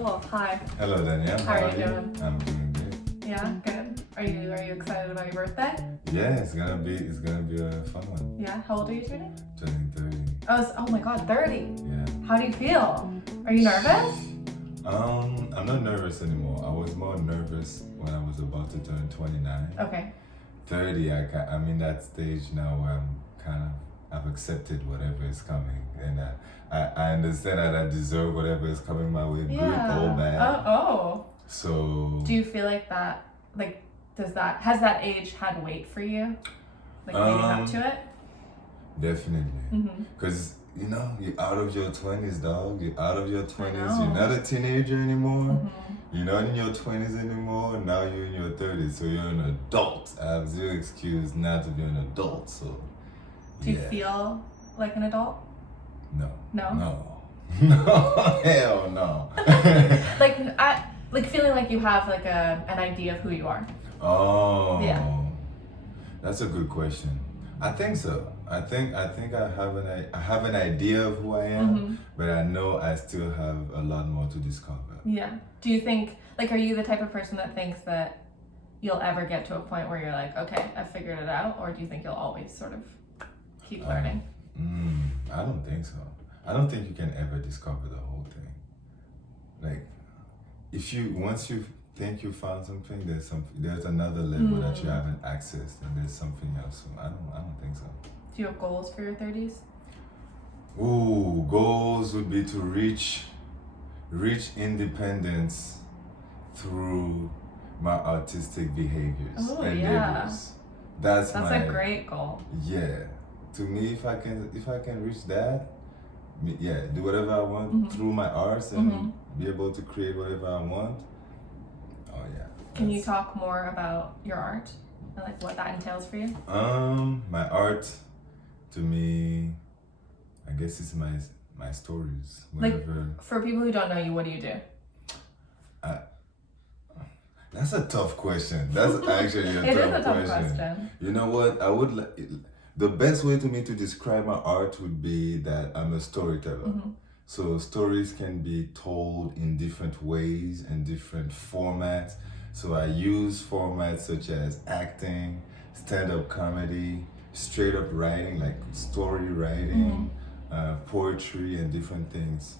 cool. Hi. Hello, Danielle. How are you doing? I'm doing good. Yeah, good. Are you excited about your birthday? Yeah, it's gonna be a fun one. Yeah. How old are you turning? Turning 30. Oh my God, 30. Yeah. How do you feel? Are you nervous? I'm not nervous anymore. I was more nervous when I was about to turn 29. Okay. 30, I'm in that stage now where I've accepted whatever is coming, and I understand that I deserve whatever is coming my way, good or bad. Oh. So. Do you feel like that? Like, has that age had weight for you? Like leading up to it? Definitely. Because you're out of your 20s, dog. You're out of your 20s. know. You're not a teenager anymore. Mm-hmm. You're not in your 20s anymore. Now you're in your 30s. So you're an adult. I have zero excuse not to be an adult. So. Do you feel like an adult? No. No? No. No. Hell no. like feeling like you have like an idea of who you are. Oh. Yeah. That's a good question. I think so. I think I have an idea of who I am, but I know I still have a lot more to discover. Yeah. Do you think, like, are you the type of person that thinks that you'll ever get to a point where you're like, okay, I figured it out, or do you think you'll always sort of keep learning? I don't think so. I don't think you can ever discover the whole thing. Like, once you think you found something, there's another level that you haven't accessed, and there's something else. So I don't think so. Do you have goals for your 30s? Ooh, goals would be to reach independence through my artistic behaviors, endeavors. Yeah. That's a great goal. Yeah. To me, if I can reach that, do whatever I want through my arts and be able to create whatever I want. Oh yeah. Can you talk more about your art and like what that entails for you? My art, to me, I guess it's my stories. Whatever. Like, for people who don't know you, what do you do? That's a tough question. That's actually a It tough is a tough question. question. You know what? The best way to me to describe my art would be that I'm a storyteller. So stories can be told in different ways and different formats. So I use formats such as acting, stand-up comedy, straight up writing, like story writing, poetry and different things.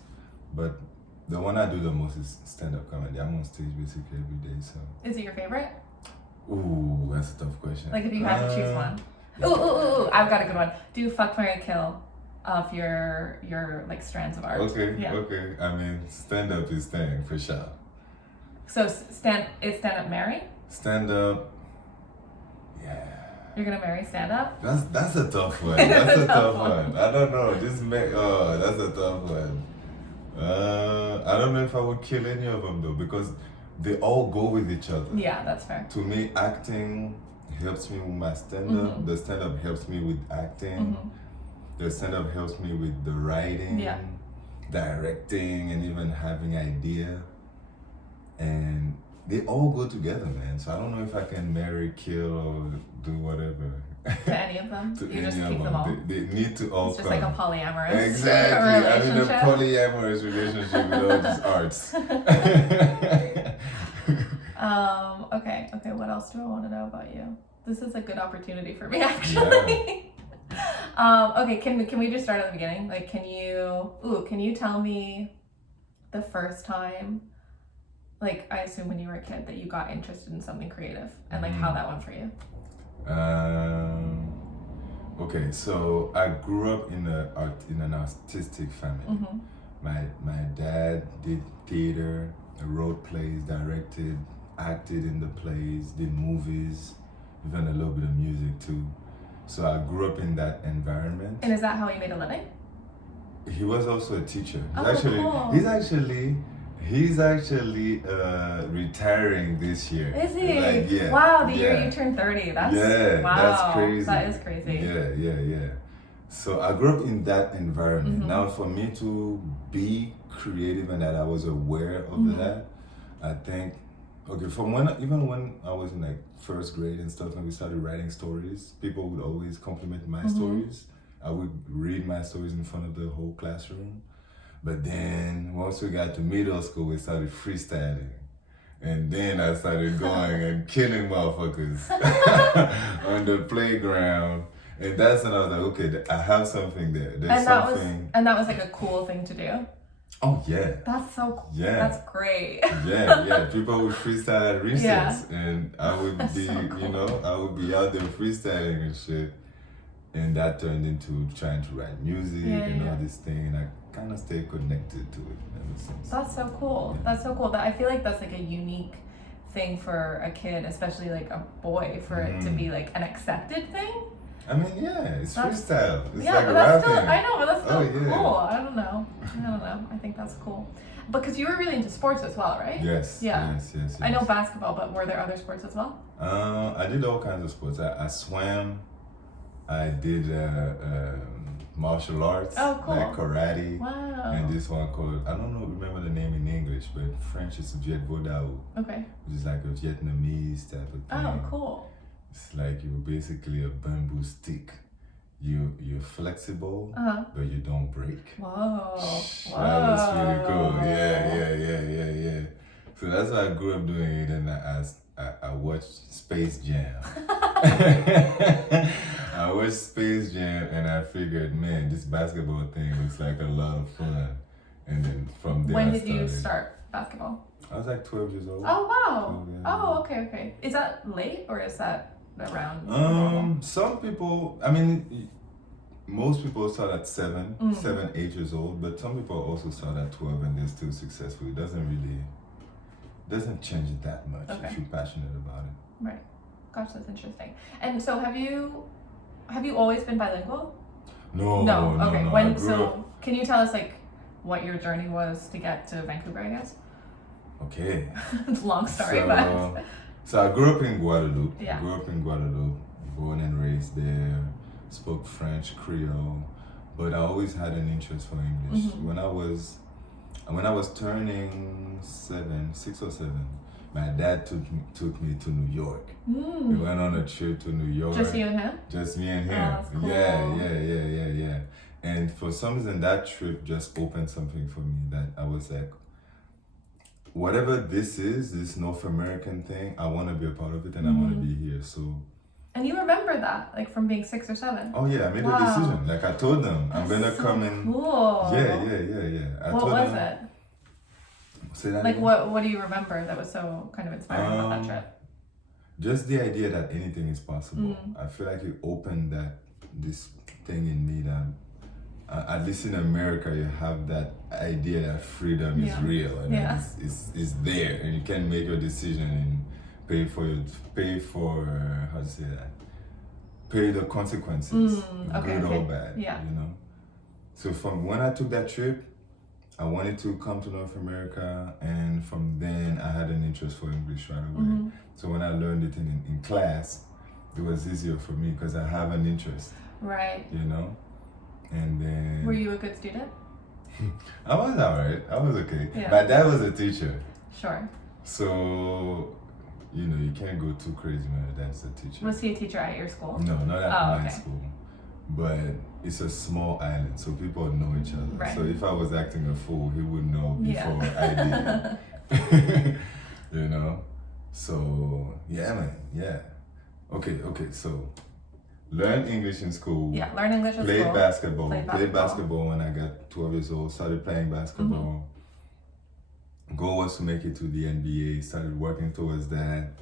But the one I do the most is stand-up comedy. I'm on stage basically every day, so. Is it your favorite? Ooh, that's a tough question. Like if you had to choose one. Ooh, I've got a good one. Do fuck, marry, kill of your like strands of art. Okay. I mean, stand-up is staying for sure. So stand-up marry? Stand-up, yeah. You're gonna marry stand-up? That's a tough one. That's a tough one. I don't know. That's a tough one. I don't know if I would kill any of them though, because they all go with each other. Yeah, that's fair. To me, acting helps me with my stand-up. The stand-up helps me with acting. The stand-up helps me with the writing, directing, and even having idea. And they all go together, man. So I don't know if I can marry, kill, or do whatever. To any of them? To you just any keep of them all? They need to all It's just come. like a polyamorous Exactly. I'm in a relationship. polyamorous relationship with all these arts. Okay, what else do I want to know about you? This is a good opportunity for me, actually. Okay, can we just start at the beginning? Like, can you tell me the first time, like, I assume when you were a kid, that you got interested in something creative, and like how that went for you? Okay, so I grew up in an artistic family. My dad did theater, wrote plays, directed, acted in the plays, did movies, even a little bit of music too. So I grew up in that environment. And is that how you made a living? He was also a teacher. Cool. He's actually retiring this year. Is he? Wow, the year you turned 30. Wow. That's crazy. That is crazy. Yeah. So I grew up in that environment. Now for me to be creative and that I was aware of that, I think, from even when I was in like first grade and stuff, and we started writing stories, people would always compliment my stories. I would read my stories in front of the whole classroom. But then once we got to middle school, we started freestyling. And then I started going and killing motherfuckers on the playground. And that's when I was like, okay, I have something there. There's something. And that was like a cool thing to do. Oh yeah. That's so cool. Yeah. That's great. Yeah. People would freestyle at recess, Yeah. and I would be, so cool. I would be out there freestyling and shit. And that turned into trying to write music and all this thing, and I kind of stayed connected to it ever since. That's so cool. Yeah. That's so cool. I feel like that's like a unique thing for a kid, especially like a boy, for it to be like an accepted thing. I mean, yeah, it's freestyle. It's yeah, like but a that's rap still, thing. I know, but that's still yeah. cool. I don't know. I think that's cool. Because you were really into sports as well, right? Yes. Yeah. Yes. I know basketball, but were there other sports as well? I did all kinds of sports. I swam. I did martial arts, like karate. Wow. And this one called, I don't know, remember the name in English, but French is Viet Vo Dao. Okay. Which is like a Vietnamese type of thing. Oh, cool. It's like you're basically a bamboo stick. You're flexible, but you don't break. Whoa. That was really cool. Yeah. So that's why I grew up doing it, and I watched Space Jam. I watched Space Jam, and I figured, man, this basketball thing looks like a lot of fun. And then from there, when did you start basketball? I was like 12 years old. Oh wow. 12 years Oh, old. okay. Is that late or is that around? Some people, I mean, most people start at 7, 8 years old, but some people also start at 12 and they're still successful. It doesn't change it that much if you're passionate about it. Right. Gosh, that's interesting. And so have you always been bilingual? No. Okay. No. Can you tell us like what your journey was to get to Vancouver, I guess? Okay. It's a long story, but so I grew up in Guadeloupe. Yeah. Born and raised there, spoke French, Creole, but I always had an interest for English. When I was turning 6 or 7, my dad took me to New York. We went on a trip to New York. Just you and him? Just me and him. Oh, that's cool. Yeah. And for some reason, that trip just opened something for me that I was like, whatever this is, this North American thing, I want to be a part of it, and I want to be here. So. And you remember that, like from being 6 or 7? Oh yeah, I made a decision. Like I told them, I'm gonna come in. Cool. Yeah. What was it? Say that like again? what do you remember that was so kind of inspiring about that trip? Just the idea that anything is possible. I feel like it opened this thing in me that at least in America you have that idea that freedom is real and that it's there, and you can make your decision and pay for how to say that, pay the consequences, good or bad. Yeah. You know. So from when I took that trip, I wanted to come to North America, and from then I had an interest for English right away. So when I learned it in class, it was easier for me because I have an interest. Right. You know? And then... Were you a good student? I was alright. I was okay. Yeah. My dad was a teacher. Sure. So, you can't go too crazy when your dad's a teacher. Was he a teacher at your school? No, not at my school. But it's a small island, so people know each other. Right. So if I was acting a fool, he would know before I did. You know? So, yeah, man. Yeah. Okay. So, learn English in school. Yeah, learn English in school. Play basketball when I got 12 years old. Started playing basketball. Goal was to make it to the NBA. Started working towards that.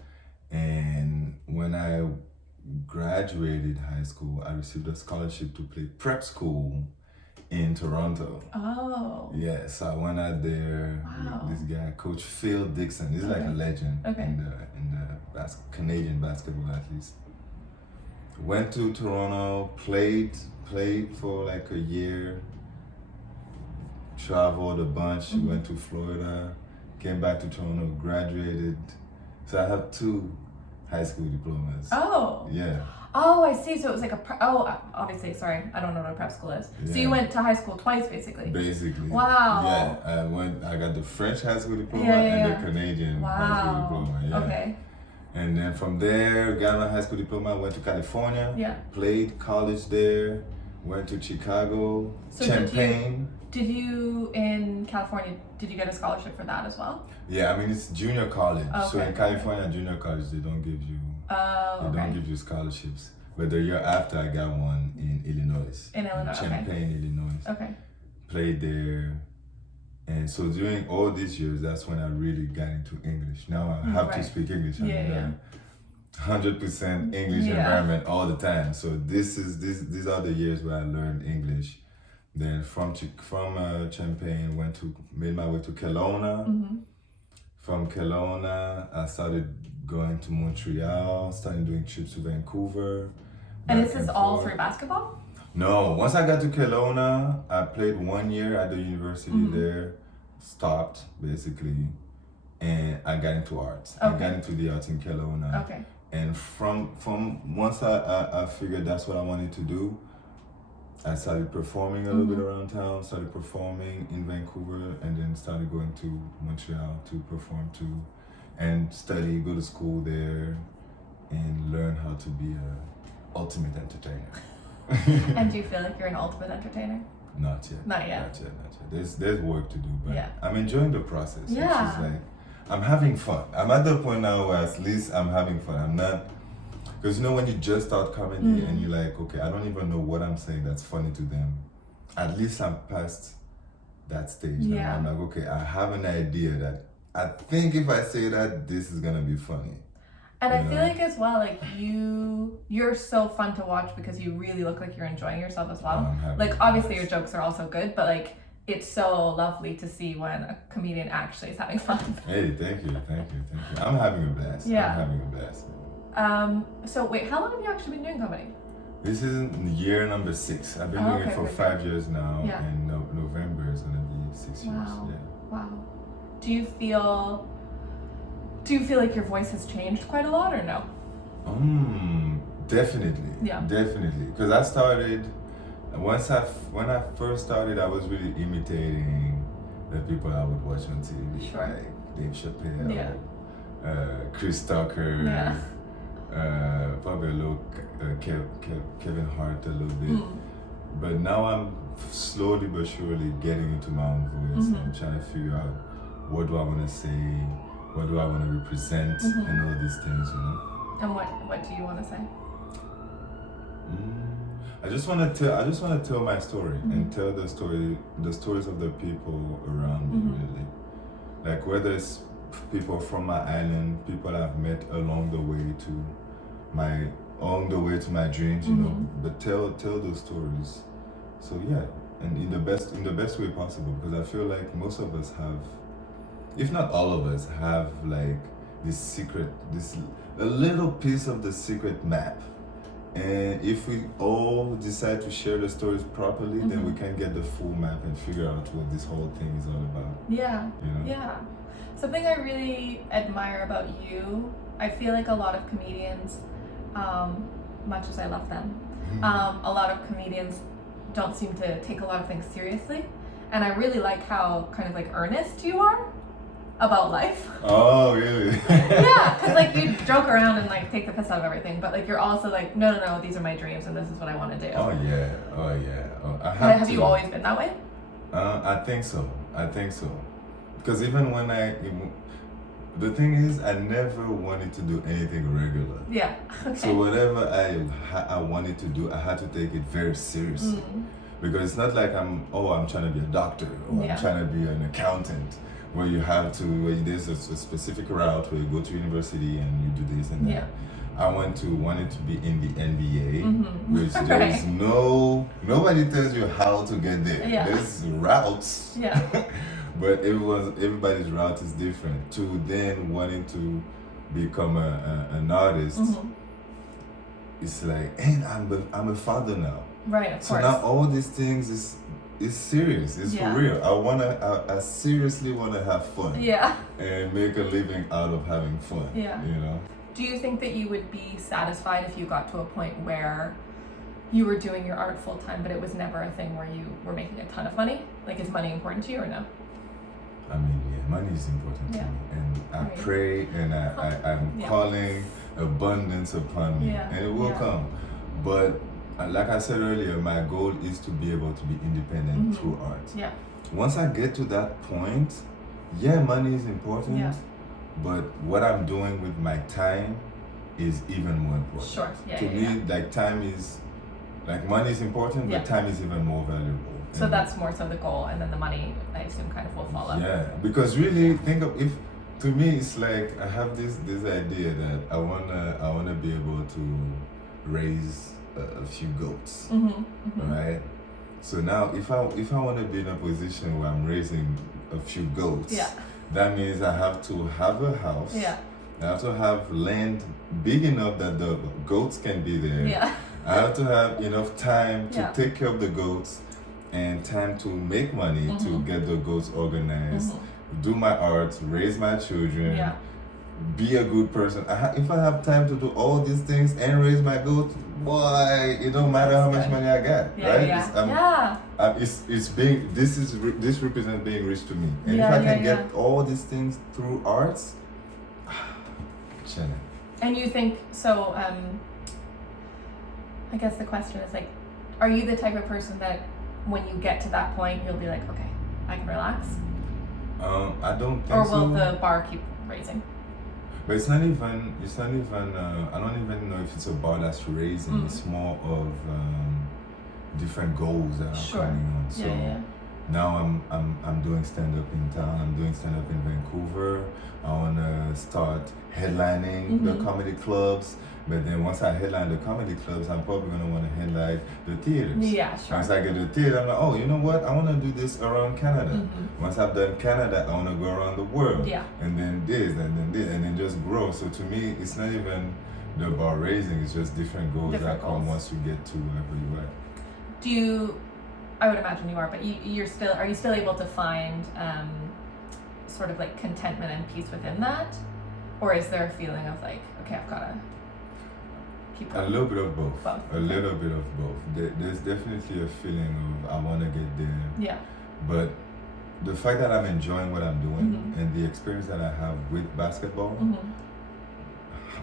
And when I graduated high school, I received a scholarship to play prep school in Toronto. Oh. Yeah, so I went out there with this guy, Coach Phil Dixon. He's like a legend in the Canadian basketball, at least. Went to Toronto, played for like a year, traveled a bunch, went to Florida, came back to Toronto, graduated. So I have 2 high school diplomas. Oh. Yeah. Oh, I see. So it was like obviously, sorry, I don't know what a prep school is. Yeah. So you went to high school twice, basically. Basically. Wow. Yeah, I got the French high school diploma and the Canadian high school diploma. Yeah. Okay. And then from there, got my high school diploma, went to California. Yeah. Played college there. Went to Chicago, So Champaign. Did you in California? Did you get a scholarship for that as well? Yeah, I mean it's junior college. So Okay. in California, junior college they don't give you don't give you scholarships. But the year after, I got one in Illinois. In Illinois, Champaign, Illinois. Okay. Played there. And so during all these years, that's when I really got into English. Now I have to speak English. I'm in a 100% English environment all the time. So these are the years where I learned English. Then from Champaign, made my way to Kelowna. Mm-hmm. From Kelowna, I started going to Montreal, started doing trips to Vancouver. And this is all through basketball? No, once I got to Kelowna, I played 1 year at the university there, stopped basically, and I got into arts. Okay. I got into the arts in Kelowna. Okay. And from once I figured that's what I wanted to do, I started performing a little bit around town, started performing in Vancouver, and then started going to Montreal to perform too, and study, go to school there, and learn how to be an ultimate entertainer. And do you feel like you're an ultimate entertainer? Not yet. Not yet. Not yet. There's work to do, but Yeah. I'm enjoying the process. Yeah. Which is like, I'm having fun. I'm at the point now where at least I'm having fun. I'm not, because you know when you just start comedy and you're like, okay, I don't even know what I'm saying that's funny to them. At least I'm past that stage now. Yeah. I'm like, okay, I have an idea that I think if I say that, this is gonna be funny. And I feel like as well, like you're so fun to watch because you really look like you're enjoying yourself as well. Like obviously your jokes are also good, but like it's so lovely to see when a comedian actually is having fun. Hey, thank you. I'm having a blast. Yeah. I'm having a blast. So wait, how long have you actually been doing comedy? This is year number 6. I've been doing it for 5 years now, Yeah. and November is gonna be 6 years. Wow. Yeah. Wow. Do you feel like your voice has changed quite a lot or no? Definitely. Yeah. Definitely. Because I started when I first started, I was really imitating the people I would watch on TV, Sure. like Dave Chappelle, Yeah. Chris Tucker. Yeah. Probably a little Kevin Hart a little bit. But now I'm slowly but surely getting into my own voice and trying to figure out what do I want to say, what do I want to represent, and all these things, you know. And what do you want to say? I just want to tell my story and tell the stories of the people around me, really. Like whether it's people from my island, people I've met along the way to my dreams, you know. But tell those stories. So yeah, and in the best way possible, because I feel like most of us have, if not all of us, have like a little piece of the secret map. And if we all decide to share the stories properly, then we can get the full map and figure out what this whole thing is all about. Yeah. You know? Yeah. Something I really admire about you, I feel like a lot of comedians, much as I love them, a lot of comedians don't seem to take a lot of things seriously. And I really like how kind of like earnest you are about life. Oh, really? Yeah, because like you joke around and like take the piss out of everything, but like you're also like, no, these are my dreams and this is what I want to do. Oh yeah. Have you always been that way? I think so. Because even when the thing is, I never wanted to do anything regular. Yeah. Okay. So whatever I wanted to do, I had to take it very seriously. Because it's not like I'm trying to be a doctor or I'm trying to be an accountant, where there's a specific route where you go to university and you do this and that. Yeah. I wanted to be in the NBA, which there's nobody tells you how to get there. Yeah. There's routes. Yeah. But everybody's route is different. To then wanting to become an artist, it's like, and I'm a father now. Right, of So course. now all these things is serious. It's for real. I seriously wanna have fun. Yeah. And make a living out of having fun. Yeah. You know? Do you think that you would be satisfied if you got to a point where you were doing your art full time, but it was never a thing where you were making a ton of money? Like, is money important to you or no? I mean, yeah, money is important to me. And I pray and I'm calling abundance upon me. Yeah. And it will come. But like I said earlier, my goal is to be able to be independent through art. Yeah. Once I get to that point, yeah, money is important, Yeah. but what I'm doing with my time is even more important. Sure. Yeah. To me, like time is, like money is important, but time is even more valuable. So that's more so the goal, and then the money, I assume, kind of will follow. Yeah, because really, think of if, to me, it's like I have this idea that I wanna be able to raise a few goats, right? So now, if I want to be in a position where I'm raising a few goats, that means I have to have a house. Yeah. I have to have land big enough that the goats can be there. Yeah. I have to have enough time to take care of the goats and time to make money to get the goats organized, do my art, raise my children, be a good person. If I have time to do all these things and raise my goats, boy, it don't matter how much money I got, right? This represents being rich to me. And if I can get all these things through arts, chilling. And you think so? I guess the question is like, are you the type of person that when you get to that point, you'll be like, okay, I can relax? I don't think so. Or will the bar keep raising? But it's not even. I don't even know if it's a bar that's raising. It's more of different goals that are coming on. So now I'm doing stand up in town. I'm doing stand up in Vancouver. I wanna start headlining the comedy clubs. But then once I headline the comedy clubs, I'm probably gonna want to headline the theaters. Yeah, sure. Once I get the theater, I'm like, oh, you know what? I want to do this around Canada. Once I've done Canada, I want to go around the world. Yeah. And then this, and then this, and then just grow. So to me, it's not even the bar raising. It's just different goals that come once you get to wherever you are. I would imagine you are, but are you still able to find sort of like contentment and peace within that? Or is there a feeling of like, okay, I've got to keep going? A little bit of both. A little bit of both. There's definitely a feeling of I want to get there. Yeah. But the fact that I'm enjoying what I'm doing and the experience that I have with basketball,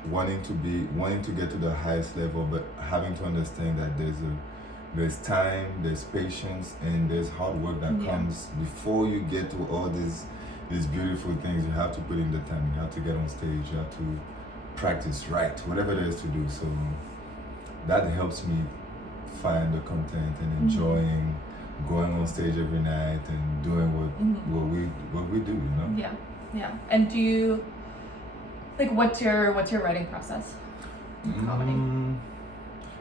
wanting to get to the highest level, but having to understand that there's time, there's patience, and there's hard work that comes before you get to all these beautiful things. You have to put in the time. You have to get on stage. You have to practice, write, whatever there is to do. So that helps me find the content and enjoying going on stage every night and doing what we do. You know? Yeah, yeah. And do you like what's your writing process? Comedy.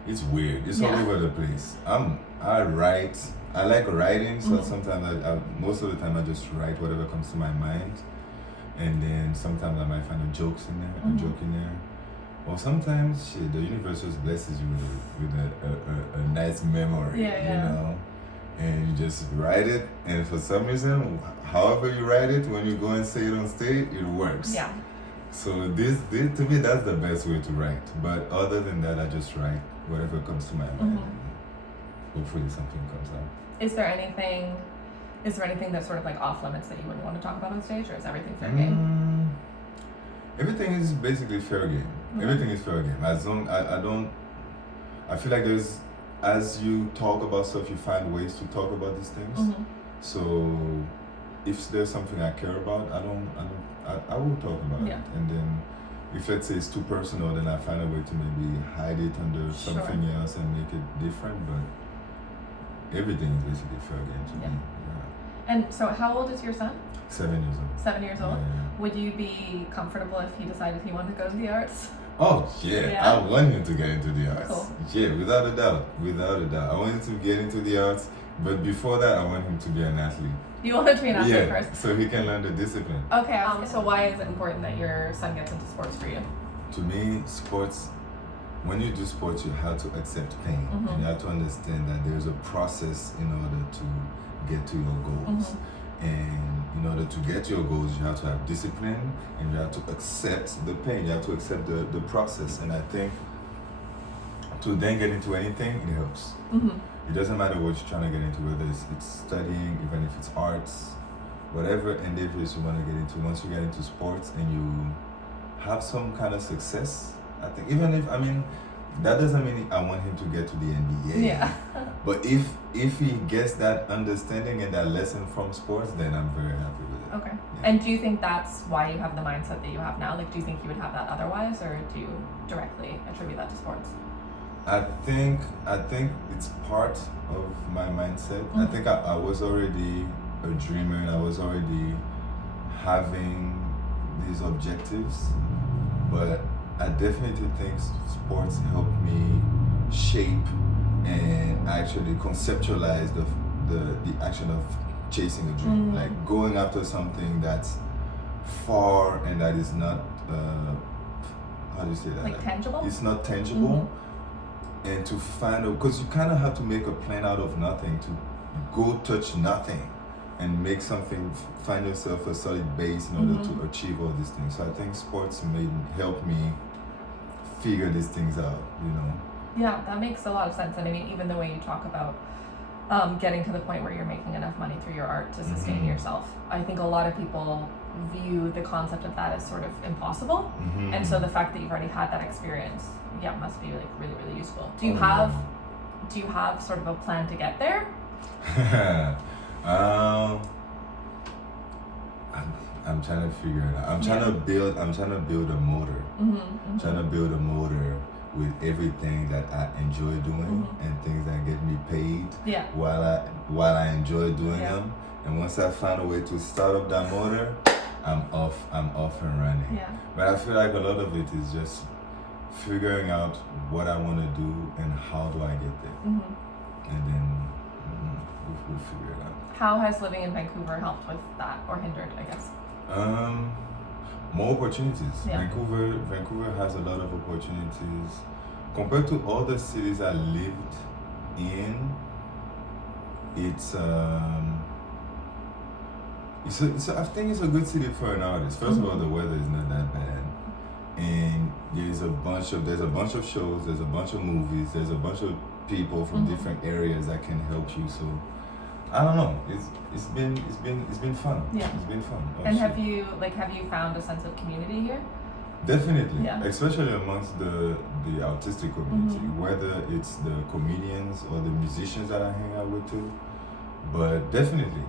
It's weird. It's all over the place. I write. I like writing, so sometimes I most of the time I just write whatever comes to my mind, and then sometimes I might find a joke in there, or sometimes the universe just blesses you with a nice memory, you know, and you just write it, and for some reason, however you write it, when you go and say it on stage, it works. Yeah. So this to me that's the best way to write. But other than that, I just write whatever comes to my mind. Hopefully something comes out. Is there anything that's sort of like off limits that you wouldn't want to talk about on stage, or is everything fair game? Everything is basically fair game. Everything is fair game. As long I feel like as you talk about stuff, you find ways to talk about these things. So if there's something I care about, I will talk about it. And then if let's say it's too personal, then I find a way to maybe hide it under something else and make it different. But everything is basically fair game to me. Yeah. And so how old is your son? 7 years old. 7 years old? Yeah. Would you be comfortable if he decided he wanted to go to the arts? Oh, yeah. I want him to get into the arts. Cool. Yeah, without a doubt. I want him to get into the arts, but before that, I want him to be an athlete. You want him to be an athlete first? So he can learn the discipline. Okay, so why is it important that your son gets into sports for you? To me, sports, when you do sports, you have to accept pain. And you have to understand that there's a process in order to get to your goals. And in order to get your goals, you have to have discipline and you have to accept the pain. You have to accept the process. And I think to then get into anything, it helps. It doesn't matter what you're trying to get into, whether it's studying, even if it's arts, whatever endeavors you want to get into. Once you get into sports and you have some kind of success, I think that doesn't mean I want him to get to the NBA. Yeah. But if he gets that understanding and that lesson from sports, then I'm very happy with it. Okay. Yeah. And do you think that's why you have the mindset that you have now? Like, do you think you would have that otherwise, or do you directly attribute that to sports? I think it's part of my mindset. I think I was already a dreamer and I was already having these objectives, but I definitely think sports helped me shape and actually conceptualize the action of chasing a dream, like going after something that's far and that is not how do you say that? Like tangible? It's not tangible. And to find out, because you kind of have to make a plan out of nothing, to go touch nothing and make something, find yourself a solid base in order to achieve all these things. So I think sports help me figure these things out, you know. Yeah, that makes a lot of sense. And I mean, even the way you talk about getting to the point where you're making enough money through your art to sustain yourself, I think a lot of people view the concept of that as sort of impossible. And so the fact that you've already had that experience, yeah, must be like really, really useful. Do you have sort of a plan to get there? I'm trying to figure it out. I'm trying to build a motor. Trying to build a motor with everything that I enjoy doing and things that get me paid while I enjoy doing them. And once I find a way to start up that motor, I'm off and running. Yeah. But I feel like a lot of it is just figuring out what I want to do and how do I get there. And then we'll figure it out. How has living in Vancouver helped with that, or hindered, I guess? More opportunities. Yeah. Vancouver has a lot of opportunities compared to all the cities I lived in. I think it's a good city for an artist. First of all, the weather is not that bad, and there's a bunch of shows, there's a bunch of movies, there's a bunch of people from different areas that can help you. So I don't know. It's been fun. Yeah. It's been fun. And have you found a sense of community here? Definitely. Yeah. Especially amongst the artistic community, whether it's the comedians or the musicians that I hang out with too. But definitely.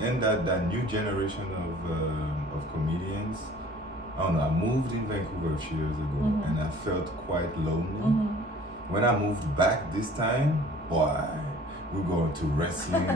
And that new generation of comedians. I don't know, I moved in Vancouver a few years ago and I felt quite lonely. When I moved back this time, boy, we're going to wrestling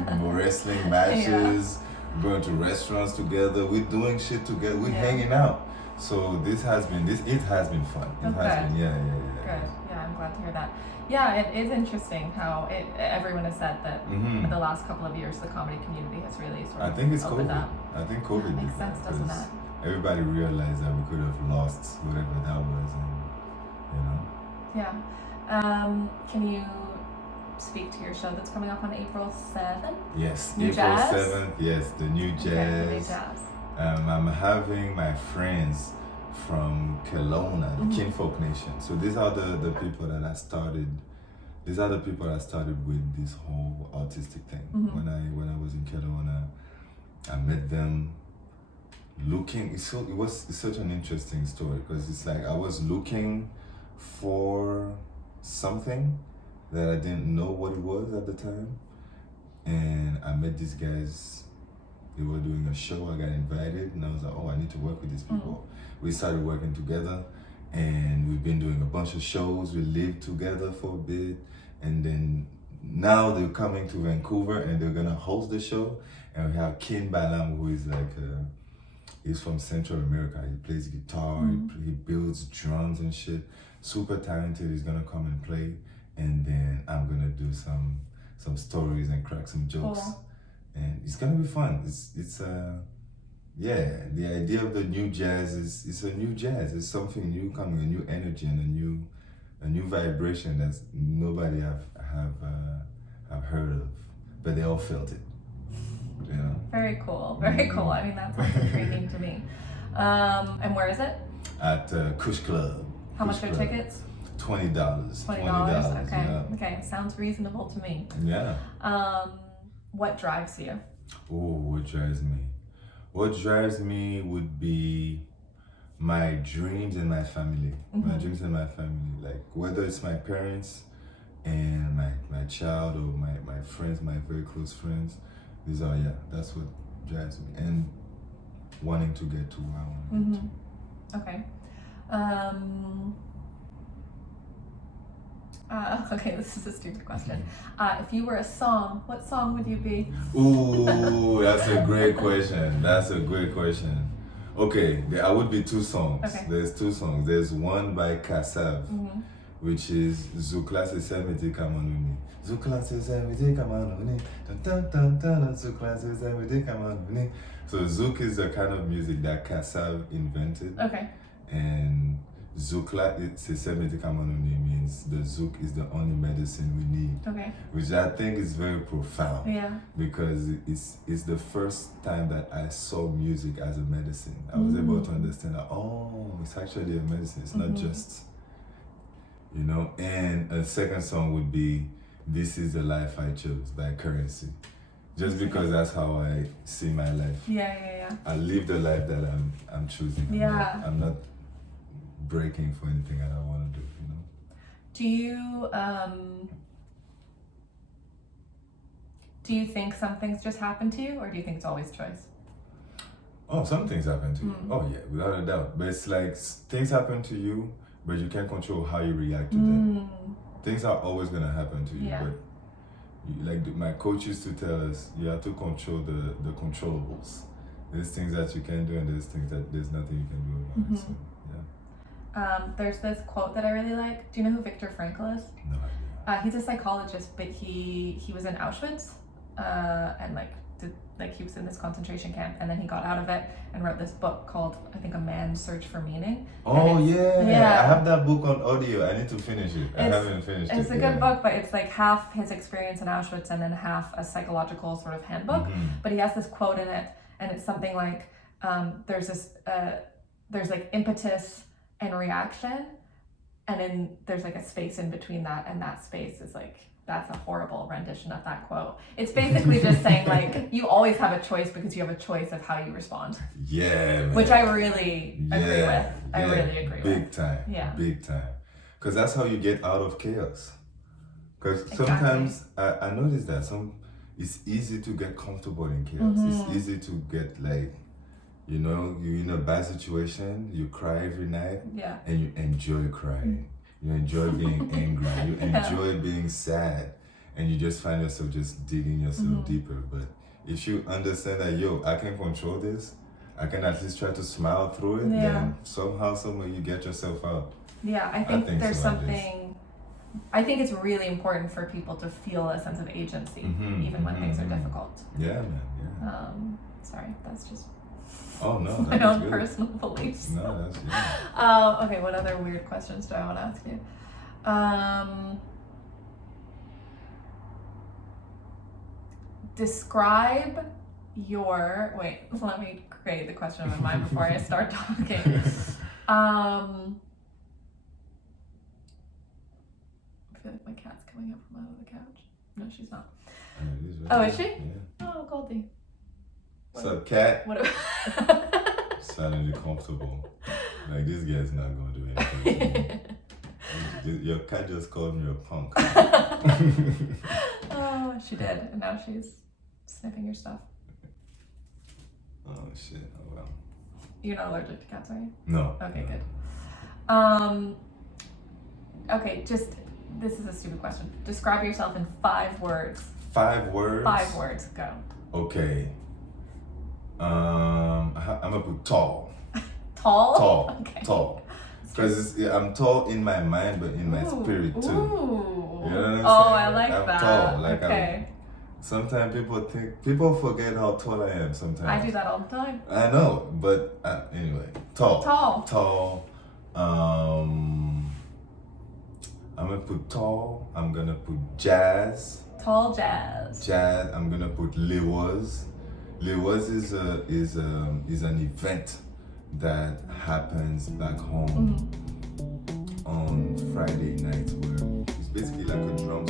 matches, we're going to restaurants together, we're doing shit together, we're hanging out. So it has been fun. It has been, yeah. Good. Yeah, I'm glad to hear that. Yeah, it is interesting how everyone has said that in the last couple of years the comedy community has really sort of I think it's opened COVID. up. I think COVID Makes did sense, that, doesn't 'cause that? everybody realized that we could have lost whatever that was, and you know. Yeah. Can you speak to your show that's coming up on April 7th? Yes, New April Jazz? 7th. Yes, the new Okay, the new jazz. jazz. I'm having my friends from Kelowna, the Kinfolk Nation. So these are the people that I started. These are the people that started with this whole artistic thing. When I was in Kelowna, I met them. It's such an interesting story because it's like I was looking for something that I didn't know what it was at the time, and I met these guys. They were doing a show. I got invited, and I was like, "Oh, I need to work with these people." We started working together, and we've been doing a bunch of shows. We lived together for a bit, and then now they're coming to Vancouver, and they're gonna host the show. And we have Ken Balam, who is like he's from Central America. He plays guitar. He builds drums and shit. Super talented. He's gonna come and play, and then I'm gonna do some stories and crack some jokes. Cool. And it's gonna be fun. The idea of the new jazz is it's a new jazz. It's something new coming, a new energy and a new vibration that nobody have heard of, but they all felt it. You know. Very cool. Very cool. I mean, that sounds intriguing to me. And where is it? At Kush Club. How much are tickets? $20. $20. Okay. Yeah. Okay. Sounds reasonable to me. Yeah. What drives you? Oh, what drives me? What drives me would be my dreams and my family. My dreams and my family. Like whether it's my parents and my child or my friends, my very close friends. These are, that's what drives me. And wanting to get to where I want to get to. Okay. Okay, this is a stupid question. If you were a song, what song would you be? Ooh, that's a great question. That's a great question. Okay, I would be two songs. Okay. There's two songs. There's one by Kassav, which is Zoukla se semete kamanuni. Zoukla se semete kamanuni. Dun dun dun dun. Zoukla se semete kamanuni. So Zouk is the kind of music that Kassav invented. Okay. And Zoukla se semete kamanuni means the Zouk is the only medicine we need. Okay. Which I think is very profound. Yeah. Because it's the first time that I saw music as a medicine. I was able to understand that, it's actually a medicine. It's not just, And a second song would be This Is the Life I Chose by Currency. Just because that's how I see my life. Yeah. I live the life that I'm choosing. I'm not breaking for anything that I want to do, Do you think some things just happen to you, or do you think it's always choice? Oh, some things happen to you. Oh yeah, without a doubt. But it's like things happen to you, but you can't control how you react to them. Things are always gonna happen to you, but my coach used to tell us, you have to control the controllables. There's things that you can do, and there's things that there's nothing you can do about it. So, there's this quote that I really like. Do you know who Viktor Frankl is? No idea. He's a psychologist, but he was in Auschwitz, and he was in this concentration camp, and then he got out of it and wrote this book called, I think, A Man's Search for Meaning. Oh yeah, I have that book on audio. I need to finish it. I haven't finished it. It's a good book, but it's like half his experience in Auschwitz and then half a psychological sort of handbook. But he has this quote in it, and it's something like, there's like impetus and reaction, and then there's like a space in between that, and that space is like, that's a horrible rendition of that quote. It's basically just saying like, you always have a choice because you have a choice of how you respond. Yeah, man. Which I really agree with. I really agree with. Big time. Yeah. Big time. Because that's how you get out of chaos. Because sometimes I notice that it's easy to get comfortable in chaos. It's easy to get like, you're in a bad situation, you cry every night, and you enjoy crying. You enjoy being angry, you enjoy being sad, and you just find yourself just digging yourself deeper. But if you understand that, I can control this, I can at least try to smile through it, then somehow, somewhere you get yourself out. Yeah, I think there's something, I think it's really important for people to feel a sense of agency, even when things are difficult. Yeah, man, yeah. Sorry, that's just... Oh no, my own personal beliefs. No, that's good. Okay, what other weird questions do I want to ask you? Describe your... Wait, let me create the question in my mind before I start talking. I feel like my cat's coming up from out of the couch. No, she's not. Oh, is she? Yeah. Oh, Goldie. What's up, cat? What? Sounding comfortable. Like, this guy's not gonna do anything to me. Your cat just called me a punk. Oh, she did, and now she's sniffing your stuff. Oh shit! Oh well. You're not allergic to cats, are you? No. Okay, No. good. Okay, this is a stupid question. Describe yourself in 5 words. 5 words? 5 words, go. Okay. I'm gonna put tall. Tall? Tall. Okay. Tall. Because I'm tall in my mind, but in my spirit too. Ooh. You know what I'm saying? I like I'm that. Tall. Like okay. Sometimes people forget how tall I am sometimes. I do that all the time. I know, but anyway, tall. Tall. I'm gonna put tall. I'm gonna put jazz. Tall jazz. Jazz. I'm gonna put Lewis. Lewis is an event that happens back home on Friday nights, where it's basically like a drum